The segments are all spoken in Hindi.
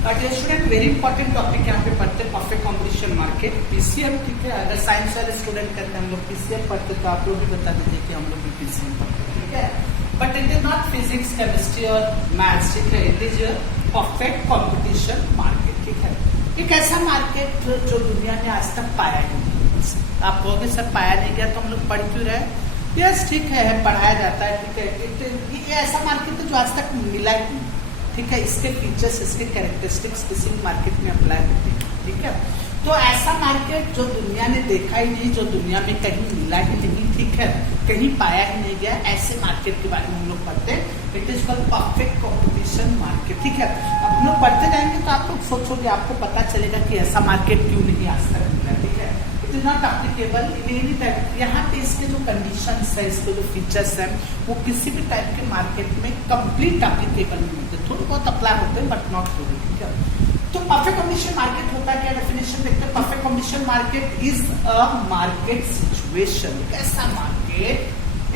Dear student, very important topic यहाँ पे पढ़ते हैं, परफेक्ट कॉम्पिटिशन मार्केट, पीसीएम। ठीक है, अगर साइंस वाले स्टूडेंट करते हैं हम लोग पीसीएम पढ़ते तो आप लोग भी बता दीजिए कि हम लोग भी पीसीएम पढ़ते हैं। ठीक है, but it is not physics, chemistry और मैथ्स। ठीक है, it is perfect competition market. ठीक है, एक ऐसा मार्केट जो दुनिया में आज तक पाया ही नहीं। आप कहोगे सर पाया नहीं गया तो हम लोग पढ़ क्यों रहे? यस, ठीक है, पढ़ाया जाता है। ठीक है, ये ऐसा मार्केट है जो आज तक मिला ही नहीं। ठीक है, इसके फीचर्स, इसके कैरेक्टरिस्टिक्स किसी भी मार्केट में अप्लाई होते हैं। ठीक है, तो ऐसा मार्केट जो दुनिया ने देखा ही नहीं, जो दुनिया में कहीं मिला ही नहीं, ठीक है, कहीं पाया ही नहीं गया, ऐसे मार्केट के बारे में हम लोग पढ़ते हैं। It is called perfect competition market. ठीक है, अब हम लोग पढ़ते जाएंगे तो आप लोग सोचोगे, आपको पता चलेगा कि ऐसा मार्केट क्यों नहीं आज तक मिला। ठीक है, it is not applicable in any type. यहाँ पे इसके जो कंडीशंस है, इसके जो फीचर्स हैं, वो किसी भी टाइप के मार्केट में कंप्लीट एप्लीकेबल नहीं होते, थोड़े बहुत अप्लाई होते हैं बट नॉट पूरे। ठीक है, तो परफेक्ट कॉम्पिटिशन मार्केट होता है क्या? डेफिनेशन देखते हैं। Perfect competition market is a market situation,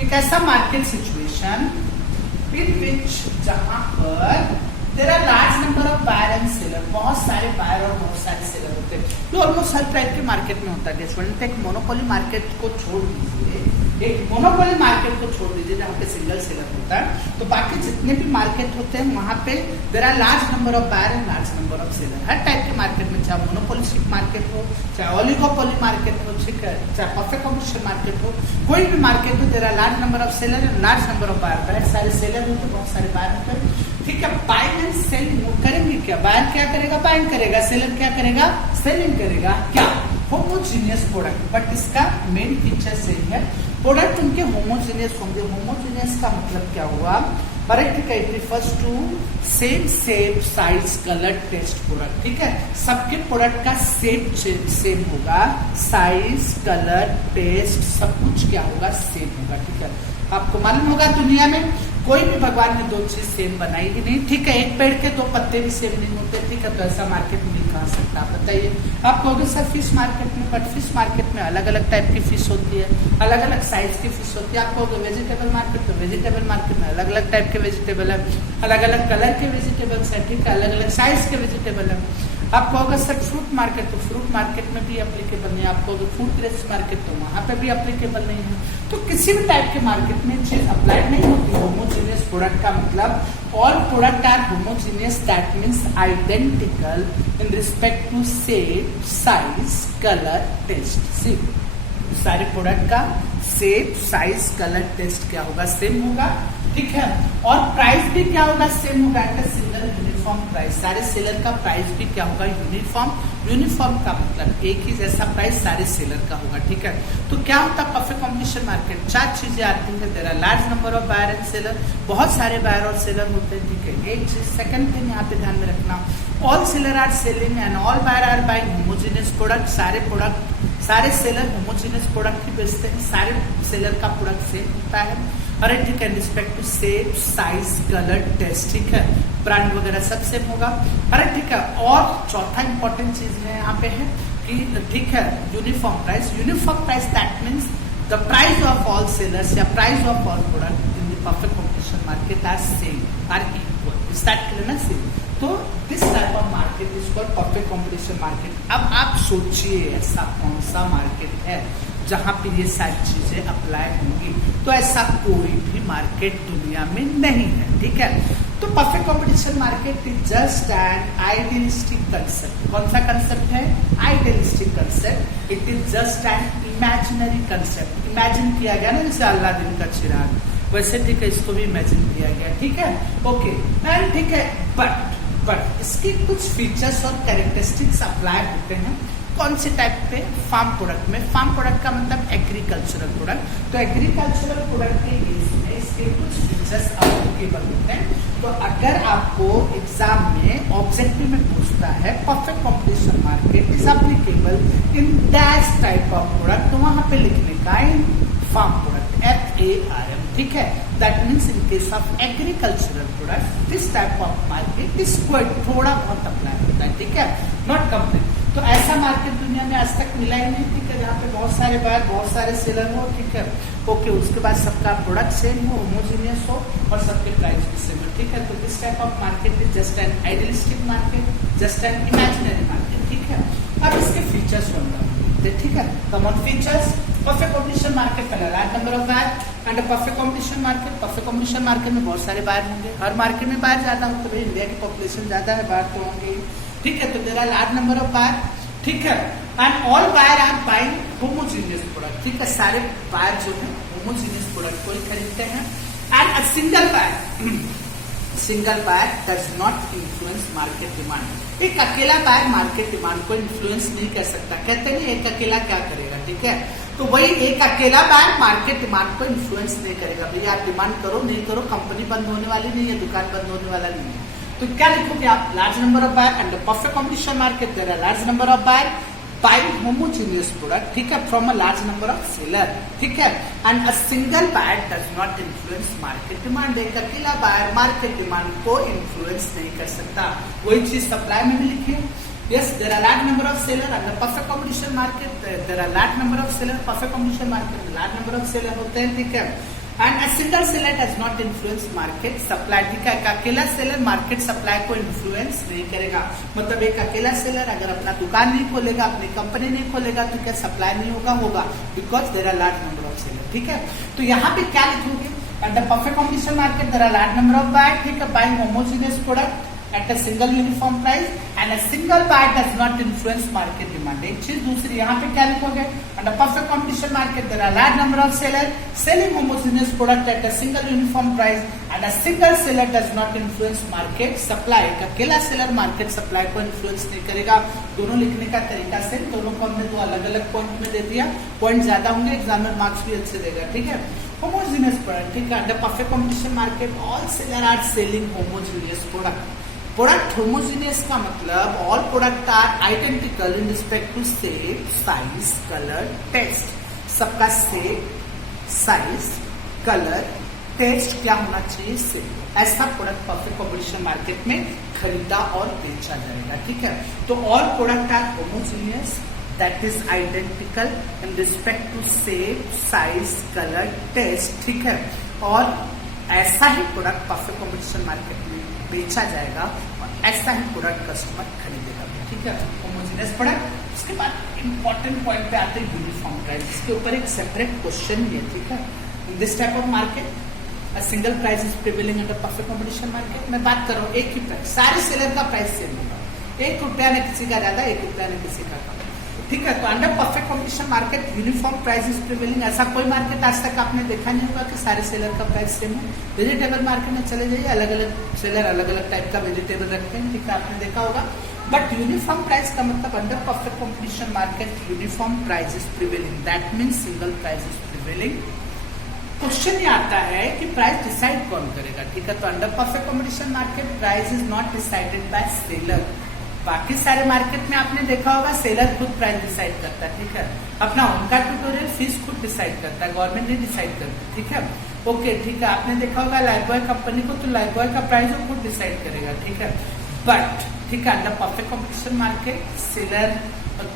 एक ऐसा मार्केट सिचुएशन इन विच जहां पर there are large number of buyer and seller, बहुत सारे बायर और बहुत सारे सेलर होते हैं। तो ऑलमोस्ट हर टाइप के मार्केट में होता है। स्टूडेंट, एक मोनोपोली मार्केट को छोड़ दीजिए, एक मोनोपोली मार्केट को छोड़ दीजिए जहाँ पे सिंगल सेलर होता है, तो बाकी जितने भी मार्केट होते हैं वहां पे there are large number of buyer and large number of seller. हर टाइप के मार्केट में, चाहे मोनोपोलिस्टिक मार्केट हो, चाहे ओलिगोपोली मार्केट हो, ठीक है, चाहे परफेक्ट कॉम्पिटिशन मार्केट हो, कोई भी मार्केट में there are large number of seller and large number of buyer. बहुत सारे सेलर होते हैं, बहुत सारे बायर होते हैं। ठीक है, बाइंग एंड सेलिंग करेंगे क्या? बायर क्या करेगा? बाइंग करेगा। सेलर क्या करेगा? सेलिंग करेगा। क्या? Homogeneous product. बट इसका मेन फीचर सही है, प्रोडक्ट उनके होमोजीनियस होंगे। होमोजीनियस का मतलब क्या हुआ? ठीक है, it refers to same shape, size, colour, taste product. ठीक है, सबके प्रोडक्ट का शेप सेम होगा, साइज, कलर, टेस्ट, सब कुछ क्या होगा? सेम होगा। ठीक है, आपको मालूम होगा दुनिया में कोई भी भगवान ने दो चीज सेम बनाई ही नहीं। ठीक है, एक पेड़ के दो पत्ते भी सेम नहीं होते। ठीक है, तो ऐसा मार्केट मिल कहाँ सकता? आप बताइए। आप कहोगे सर फिश मार्केट में, बट फिश मार्केट में अलग अलग टाइप की फिश होती है, अलग अलग साइज की फिश होती है। आप कहोगे वेजिटेबल मार्केट, तो वेजिटेबल मार्केट में अलग अलग टाइप के वेजिटेबल है, अलग अलग कलर के वेजिटेबल्स है। ठीक है, अलग अलग साइज के वेजिटेबल है। आप कहोगे सर फ्रूट मार्केट, तो फ्रूट मार्केट में भी एप्लीकेबल नहीं। आप कहोगे फूड ग्रेन्स मार्केट, तो वहां पे भी एप्लीकेबल नहीं है। तो किसी भी टाइप के मार्केट में चीज अप्लाइड नहीं होती। होमोजीनियस प्रोडक्ट का मतलब all product are homogeneous, that means identical in respect to shape, size, colour, taste. See सारे प्रोडक्ट का शेप, साइज, कलर, टेस्ट क्या होगा? सेम होगा। ठीक है, और प्राइस भी क्या होगा? सेम होगा। सिंगल यूनिफॉर्म प्राइस, सारे सेलर का प्राइस भी क्या होगा? यूनिफॉर्म। यूनिफॉर्म का मतलब एक ही जैसा प्राइस सारे सेलर का होगा। ठीक है, तो क्या होता है परफेक्ट कॉम्पिटिशन मार्केट? चार चीजें आती हैं। There are large number of buyer and seller, बहुत सारे बायर और सेलर होते हैं। ठीक है, एक चीज सेकंड थिंग यहाँ पे ध्यान में रखना, all seller are selling and all buyer are buying homogeneous product. सारे सेलर होमोजीनियस प्रोडक्ट ही बेचते हैं, सारे सेलर का प्रोडक्ट सेम होता है। अरे ठीक है, respect to shape, size, colour, taste. ठीक है, ब्रांड वगैरह सब सेम होगा। अरे ठीक है, और चौथा इंपॉर्टेंट चीज में यहाँ पे है कि ठीक है uniform price. Uniform price that means the price of all sellers या price of all product in the perfect competition market are same, are equal. Is that clear ना? सेम। तो this type of market is called perfect competition market. अब आप सोचिए ऐसा कौन सा मार्केट है जहां पे ये सारी चीजें अप्लाई होंगी? तो ऐसा कोई भी मार्केट दुनिया में नहीं है। ठीक है, तो perfect competition market is just an idealistic concept. कौन सा कंसेप्ट है? Idealistic concept. It is just an imaginary concept. Imagine किया गया ना, जैसे अल्लादीन का चिराग, वैसे ठीक है इसको भी इमेजिन किया गया। ठीक है, ओके एंड ठीक है, बट इसके कुछ फीचर्स और कैरेक्टरिस्टिक्स अप्लाई होते हैं। कौन से टाइप पे? फार्म प्रोडक्ट में। फार्म प्रोडक्ट का मतलब एग्रीकल्चरल प्रोडक्ट। तो एग्रीकल्चरल प्रोडक्ट के केस में इसके कुछ फीचर्स एप्लीकेबल होते हैं। तो अगर आपको एग्जाम में ऑब्जेक्टिव में पूछता है perfect competition market is applicable in that type of product, तो वहां पे लिखने का इन फार्म प्रोडक्ट, FARM। ठीक है, that means in case of agricultural product this type of market is quite, थोड़ा बहुत अप्लाई होता है। ठीक है, नॉट कंप्लीट। तो ऐसा मार्केट दुनिया में आज तक मिला ही नहीं। ठीक है, जहाँ पे बहुत सारे बायर, बहुत सारे सेलर हो। ठीक है, ओके, उसके बाद सबका प्रोडक्ट सेम हो, होमोजीनियस हो और सबके प्राइस भी सेम हो। ठीक है, तो this type of market is just an idealistic market. Just an imaginary market, ठीक है। अब इसके फीचर्स होंगे, ठीक है। Common features, perfect competition market का large number of buyer and perfect competition market. Perfect competition market में बहुत सारे बायर होंगे, हर मार्केट में बायर ज्यादा हो, तो भाई इंडिया की पॉपुलेशन ज्यादा है, बायर तो होंगे, ठीक है। तो there are large number of buyer, ठीक है। And all buyer are buying homogeneous product, ठीक है। सारे बायर जो है होमोजीनियस प्रोडक्ट को ही खरीदते हैं। And a single buyer does not influence market demand. एक अकेला बायर मार्केट डिमांड को इन्फ्लुएंस नहीं कर सकता। कहते नहीं एक अकेला क्या करेगा, ठीक है। तो वही एक अकेला बायर मार्केट डिमांड को इन्फ्लुएंस नहीं करेगा। भैया आप डिमांड करो नहीं करो, कंपनी बंद होने वाली नहीं है, दुकान बंद होने वाला नहीं है। तो क्या लिखोगे आप, large number of buyer and perfect competition market there are large number of buyer buying homogeneous product, ठीक है, from a large number of seller, ठीक है। and a single buyer does not influence market demand। एक अकेला बायर मार्केट डिमांड को इन्फ्लुएंस नहीं कर सकता। वही चीज सप्लाई में भी लिखी है। Yes, there are large number of seller and the perfect competition market there are large number of seller, perfect competition market में large number of seller होते हैं, ठीक है। And a single seller does not influence market supply, ठीक है। एक अकेला सेलर मार्केट सप्लाई को इन्फ्लुएंस नहीं करेगा। मतलब एक अकेला सेलर अगर अपना दुकान नहीं खोलेगा, अपनी कंपनी नहीं खोलेगा, तो क्या सप्लाई नहीं होगा, because there are large number of seller, ठीक है। तो यहाँ पे क्या लिखोगे, at the perfect competition market there are large number of buyer, ठीक है, buying homogeneous product at a single uniform price and a single buyer does not influence market demand। एक चीज दूसरी यहाँ पे क्या लिखोगे, under perfect competition market there are large number of sellers selling homogeneous product at a single uniform price and a single seller does not influence market supply। एक अकेला सेलर मार्केट सप्लाई को इन्फ्लुएंस नहीं करेगा। दोनों लिखने का तरीका से, दोनों को हमने दो अलग अलग पॉइंट में दे दिया, पॉइंट ज्यादा होंगे, एग्जामिनर मार्क्स भी अच्छे देगा, ठीक है। होमोजीनियस प्रोडक्ट, ठीक है, under perfect competition market all seller are selling homogeneous product. Product homogeneous का मतलब all product are identical in respect to shape, size, colour, taste. सबका शेप, साइज, कलर, टेस्ट क्या होना चाहिए, सेम। ऐसा प्रोडक्ट परफेक्ट कॉम्पिटिशन मार्केट में खरीदा और बेचा जाएगा, ठीक है। तो all product are homogeneous that is identical in respect to shape, size, colour, taste, ठीक है। और ऐसा ही प्रोडक्ट परफेक्ट कॉम्पिटिशन मार्केट में बेचा जाएगा और ऐसा ही प्रोडक्ट कस्टमर खरीदेगा, ठीक है। Homogeneous product. उसके बाद इंपॉर्टेंट पॉइंट पे आते हैं यूनिफॉर्म प्राइस। इसके ऊपर एक सेपरेट क्वेश्चन भी है, ठीक है। In this type of market a single price is prevailing under perfect competition market. मैं बात कर रहा हूँ एक ही प्राइस, सारे सेलर का प्राइस सेम होगा, ₹1 न किसी का ज्यादा, ₹1 न किसी का कम, ठीक है। तो under perfect competition market uniform price is prevailing. ऐसा कोई मार्केट आज तक आपने देखा नहीं होगा कि सारे सेलर का प्राइस सेम है। वेजिटेबल मार्केट में चले जाइए, अलग अलग सेलर अलग अलग टाइप का वेजिटेबल रखते हैं, ठीक है, आपने देखा होगा। बट यूनिफॉर्म प्राइस का मतलब under perfect competition market uniform price is prevailing, that means single price is prevailing. Question ये आता है कि प्राइस डिसाइड कौन करेगा, ठीक है। तो under perfect competition market price is not decided by seller. बाकी सारे मार्केट में आपने देखा होगा सेलर खुद प्राइस डिसाइड करता है, ठीक है। अपना उनका ट्यूटोरियल फीस खुद डिसाइड करता है, गवर्नमेंट नहीं डिसाइड करती, ठीक है। ओके, ठीक है, आपने देखा होगा लाइफबॉय कंपनी को, तो लाइफबॉय का प्राइस वो खुद डिसाइड करेगा, ठीक है। बट ठीक है, under perfect competition market seller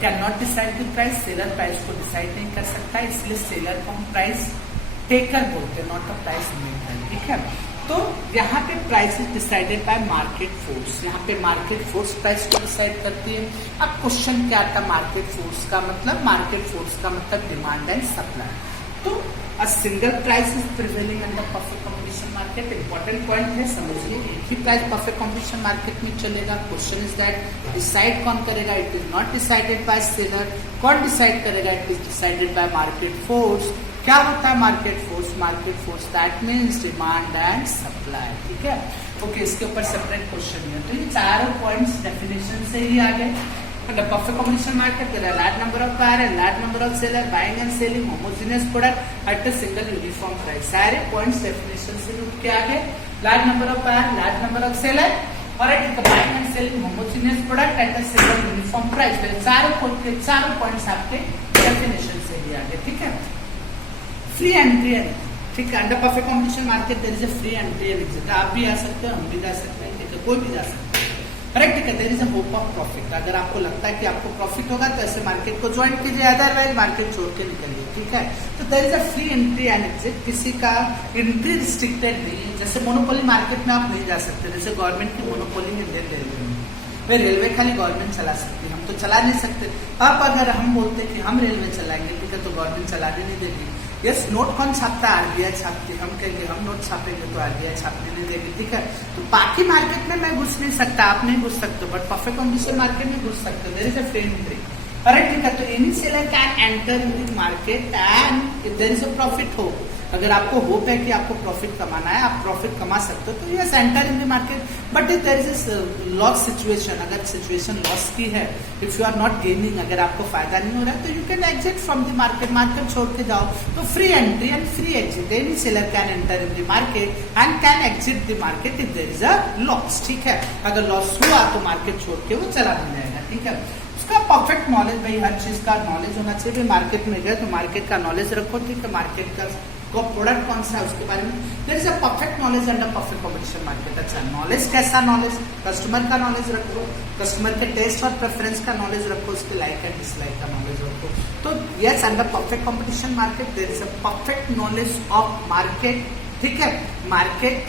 can not decide the price. Seller price को डिसाइड नहीं कर सकता, इसलिए सेलर को हम प्राइस टेकर बोलते हैं, नॉट अ प्राइस मेकर, ठीक है। तो यहाँ पे price is decided by market force. यहाँ पे मार्केट फोर्स प्राइस को डिसाइड करती है। अब क्वेश्चन क्या आता है मार्केट फोर्स का मतलब? मार्केट फोर्स का मतलब डिमांड एंड सप्लाई। तो a single price is prevailing under perfect competition market. Important point है, समझिए, एक ही प्राइस परफेक्ट कॉम्पिटिशन मार्केट में चलेगा। क्वेश्चन इज दैट डिसाइड कौन करेगा? It is not decided by seller. कौन डिसाइड करेगा? It is decided by market force. क्या होता है market force? Market force that means demand and supply, ठीक है। ओके, इसके ऊपर सेपरेट क्वेश्चन है। तो ये चारों पॉइंट्स डेफिनेशन से ही आ गए। The perfect competition market, there are large number of buyer and large number of seller buying and selling homogeneous product at a single uniform price. सारे points definition से उठ के आ गए। large number of buyer, large number of seller और at buying and selling homogeneous product at a single uniform price। चारों points आपके definition से ही आ गए, ठीक है। फ्री एंट्री है, ठीक है। Under perfect competition market there is a free entry and exit. आप भी आ सकते हैं, हम भी जा सकते हैं, ठीक है, कोई भी जा सकता है, करेक्ट, ठीक है। There is a hope of profit. अगर आपको लगता है कि आपको प्रॉफिट होगा तो ऐसे मार्केट को ज्वाइन कीजिए, अदरवाइज मार्केट छोड़ के निकलिए, ठीक है। तो there is a free entry and exit. किसी का एंट्री रिस्ट्रिक्टेड नहीं है। जैसे मोनोपोली मार्केट में आप नहीं जा सकते, जैसे गवर्नमेंट की मोनोपोली इंडियन रेलवे में, भाई रेलवे खाली गवर्नमेंट चला सकती है, हम तो चला नहीं सकते। अब अगर हम बोलते कि हम रेलवे चलाएंगे, ठीक है, तो गवर्नमेंट चला भी नहीं देगी। यस, नोट कौन छापता है? आरबीआई छापती है। हम कहेंगे हम नोट छापेंगे तो आरबीआई छापने नहीं देगी, ठीक है। तो बाकी मार्केट में मैं घुस नहीं सकता, आप नहीं घुस सकते, बट परफेक्ट कंडीशन मार्केट में घुस सकते, there is a free entry. Correct, ठीक है। तो any seller can enter in the market and if there is a profit हो, अगर आपको होप है कि आपको प्रॉफिट कमाना है, आप प्रॉफिट कमा सकते हो, तो yes enter in the market. But if there is loss situation, अगर सिचुएशन लॉस की है, if you are not gaining, अगर आपको फायदा नहीं हो रहा है, तो you can exit from the market, market छोड़ के जाओ। तो free entry and free exit, any seller can enter in the market and can exit the market if there is a loss, ठीक है। अगर लॉस हुआ तो मार्केट छोड़ के वो चला भी जाएगा, ठीक है। उसका परफेक्ट नॉलेज, भाई हर चीज का नॉलेज होना चाहिए। मार्केट में गए तो मार्केट का नॉलेज रखो, ठीक है। मार्केट का प्रोडक्ट कौन सा है उसके बारे में there is a perfect knowledge under perfect competition market. अच्छा, नॉलेज कैसा नॉलेज? कस्टमर का नॉलेज रखो, कस्टमर के टेस्ट और प्रेफरेंस का नॉलेज रखो, उसके लाइक एंड डिसलाइक का नॉलेज रखो। तो yes, under perfect competition market there is a perfect knowledge of market, ठीक है। Market,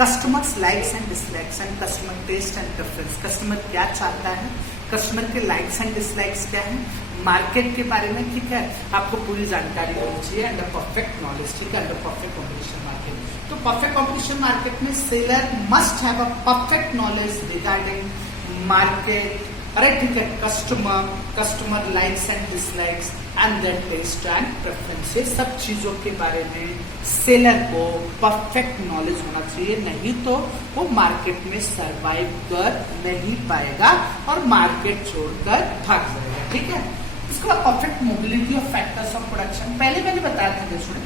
customers likes and dislikes and customer taste and preference, customer क्या चाहता है, कस्टमर के लाइक्स एंड डिसलाइक्स क्या है, मार्केट के बारे में, ठीक है, आपको पूरी जानकारी होनी चाहिए अंडर परफेक्ट नॉलेज, ठीक है, अंडर परफेक्ट कॉम्पिटिशन मार्केट। तो परफेक्ट कॉम्पिटिशन मार्केट में seller must have a perfect knowledge regarding market, अरे ठीक है, customer likes and dislikes and their taste and preferences, सब चीजों के बारे में सेलर को परफेक्ट नॉलेज होना चाहिए, नहीं तो वो मार्केट में सरवाइव कर नहीं पाएगा और मार्केट छोड़कर भाग जाएगा, ठीक है। इसके बाद perfect mobility of factors of production, पहले मैंने बताया था दोस्तों,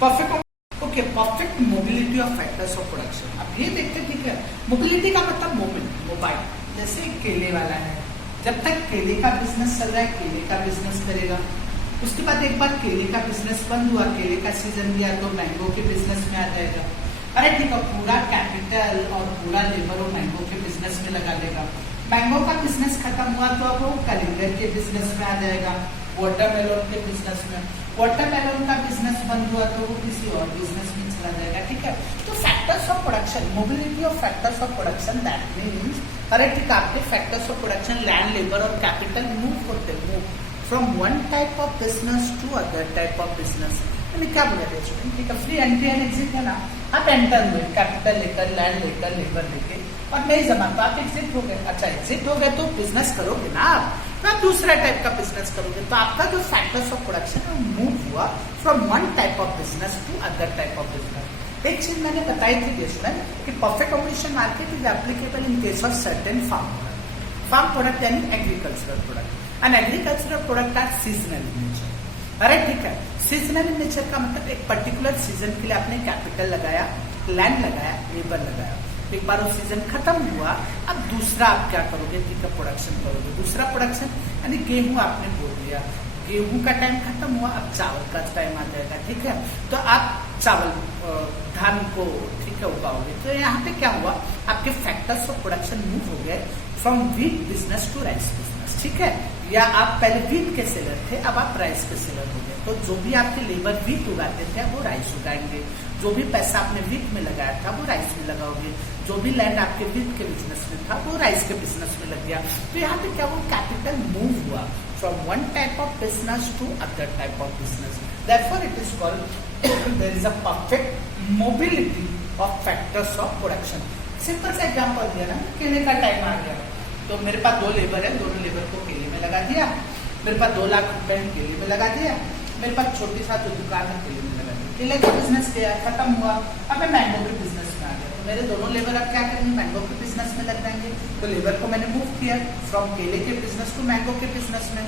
perfect okay, perfect mobility of factors of production. अब ये देखते, ठीक है, मोबिलिटी का मतलब मोमेंट, मोबाइल, जैसे केले वाला है, जब तक केले का बिजनेस चल रहा है केले का बिजनेस करेगा, उसके बाद एक बार केले का बिजनेस बंद हुआ, केले का सीजन गया तो मैंगो के बिजनेस में आ जाएगा। अरे ठीक है, पूरा कैपिटल और पूरा लेबर वो मैंगो के बिजनेस में लगा देगा। मैंगो का बिजनेस खत्म हुआ तो अब वो कलिंगर के बिजनेस में आ जाएगा, वाटरमेलन के बिजनेस में। वाटरमेलन का बिजनेस बंद हुआ तो वो किसी और बिजनेस में चला जाएगा, ठीक है। तो factors of production, mobility of factors of production, that means अरे ठीक है, आपके factors of production land, labour और कैपिटल मूव होते, move from one type of business to other type of business. क्या बोला थे स्टूडेंट, ठीक है, फ्री एंट्री एंड एग्जिट है ना, आप एंटर हुए कैपिटल लेकर, लैंड लेकर, लेबर लेके, और नहीं जमा तो आप एग्जिट हो गए। अच्छा, एग्जिट हो गए तो बिजनेस करोगे ना आप, तो आप दूसरा टाइप का बिजनेस करोगे। तो आपका जो फैक्टर्स ऑफ प्रोडक्शन है वो मूव हुआ from one type of business to other type of business. एक चीज मैंने बताई थी स्टूडेंट कि perfect competition market is applicable in case of certain farm product यानी agricultural product, and agricultural product are seasonal in nature. अरे ठीक है, सीजनल इन नेचर का मतलब एक पर्टिकुलर सीजन के लिए आपने कैपिटल लगाया, लैंड लगाया, लेबर लगाया, एक बार वो सीजन खत्म हुआ, अब दूसरा आप क्या करोगे, ठीक है, प्रोडक्शन करोगे। दूसरा प्रोडक्शन यानी गेहूं आपने बो दिया, गेहूं का टाइम खत्म हुआ, अब चावल का टाइम आ जाएगा, ठीक है। तो आप चावल धान को, ठीक है, उगाओगे। तो यहाँ पे क्या हुआ, आपके फैक्टर्स ऑफ प्रोडक्शन मूव हो गए from wheat business to rice business, ठीक है। या आप पहले वीट के सेलर थे, अब आप राइस के सेलर हो गए। तो जो भी आपके लेबर वीट उगाते थे वो राइस उगाएंगे, जो भी पैसा आपने वीट में लगाया था वो राइस में लगाओगे, जो भी लैंड आपके वीट के बिजनेस में था वो राइस के बिजनेस में लग गया। तो यहाँ पे क्या वो कैपिटल मूव हुआ from one type of business to other type of business, therefore it is called there is a perfect mobility of factors of production. Simple सा एग्जांपल दिया ना, केले का टाइम आ गया तो मेरे पास 2 लेबर है, दोनों लेबर को केले में लगा दिया, मेरे पास 2 लाख रुपए केले में लगा दिया, मेरे पास छोटी सा जो दुकान है केले में लगा दिया, केले का बिजनेस गया, खत्म हुआ, अब मैं मैंगो के बिजनेस में आ गया। तो मेरे दोनों लेबर अब क्या करेंगे, मैंगो के बिजनेस में लग जाएंगे। तो लेबर को मैंने मूव किया फ्रॉम केले के बिजनेस टू मैंगो के बिजनेस में।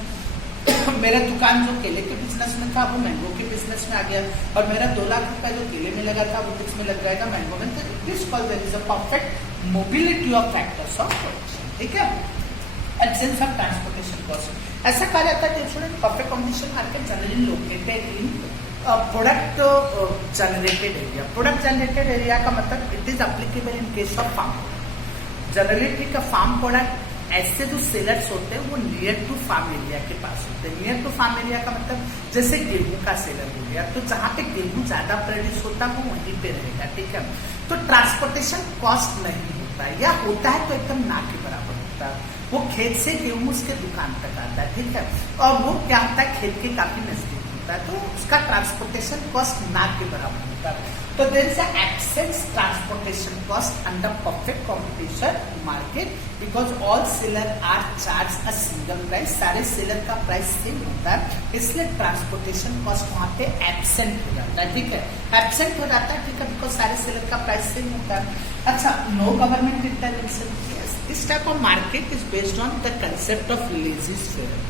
मेरा दुकान जो केले के बिजनेस में था वो मैंगो के बिजनेस में आ गया, और मेरा 2 लाख रुपया जो केले में लगा था वो किसमें लग जाएगा, मैंगो में। तो it is called there is a perfect mobility of factors of production, ठीक है। एब्सेंस ऑफ ट्रांसपोर्टेशन कॉस्ट, ऐसा कहा जाता है कि student perfect competition market generally located in product generated area. Product generated area का मतलब it is applicable in case of farm. Generally ठीक है, फार्म प्रोडक्ट ऐसे जो सेलर्स होते हैं वो नियर टू फार्म एरिया के पास होते हैं। नियर टू फार्म एरिया का मतलब जैसे गेहूं का सेलर हो गया, तो जहाँ पे गेहूं ज्यादा प्रोड्यूस होता है वो वहीं पे रहेगा, ठीक है। तो ट्रांसपोर्टेशन कॉस्ट नहीं होता होता है, या होता है तो एकदम ना के बराबर होता है। वो खेत से गेहूं उसके दुकान तक आता है, ठीक है, और वो क्या होता है खेत के काफी नजदीक होता है, तो उसका ट्रांसपोर्टेशन कॉस्ट ना के बराबर होता है। तो there is a excess transportation cost under perfect competition market because all seller are charge a single price, सारे सेलर का प्राइस सेम होता है, इसलिए ट्रांसपोर्टेशन कॉस्ट वहां पे एब्सेंट हो जाता है, ठीक है, एब्सेंट हो जाता है, ठीक है, बिकॉज सारे सेलर का प्राइस सेम होता है। अच्छा, no government intervention, this type of market is based on the concept of laissez-faire.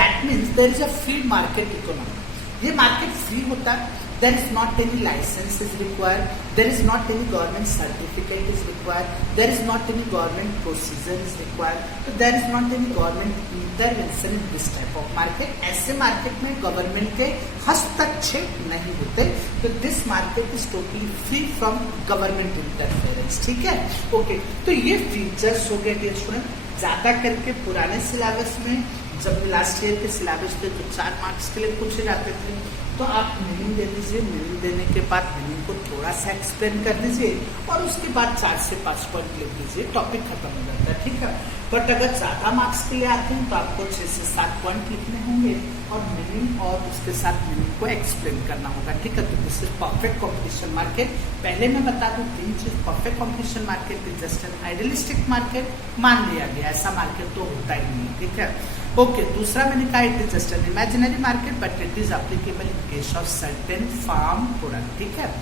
That means there is a free market economy. ये मार्केट फ्री होता है, there is not any license is required, there is not any government certificate is required, there is not any government procedure is required, so there is not any government intervention in this type of market. ऐसे मार्केट में गवर्नमेंट के हस्तक्षेप नहीं होते, तो this market is totally free from government interference, ठीक है, ओके। तो ये फीचर्स हो गए डियर स्टूडेंट। ज्यादा करके पुराने सिलेबस में जब लास्ट ईयर के सिलेबस थे तो 4 मार्क्स के लिए पूछे जाते थे, तो आप मीनिंग दे दीजिए, मीनिंग देने के बाद मीनिंग को थोड़ा सा एक्सप्लेन कर दीजिए और उसके बाद 4 से 5 पॉइंट लिख दीजिए, टॉपिक खत्म हो जाता है, ठीक है। बट अगर ज्यादा मार्क्स के लिए आते हैं तो आपको 6 से 7 पॉइंट लिखने होंगे और मीनिंग और उसके साथ मीनिंग को एक्सप्लेन करना होगा, ठीक है। तो this is perfect competition market. पहले मैं बता दूं 3 चीज, perfect competition market is just an idealistic market, मान लिया गया, ऐसा मार्केट तो होता ही नहीं, ठीक है, ओके। दूसरा मैंने कहा it is just an imaginary market but it is applicable in case of certain farm product, ठीक है।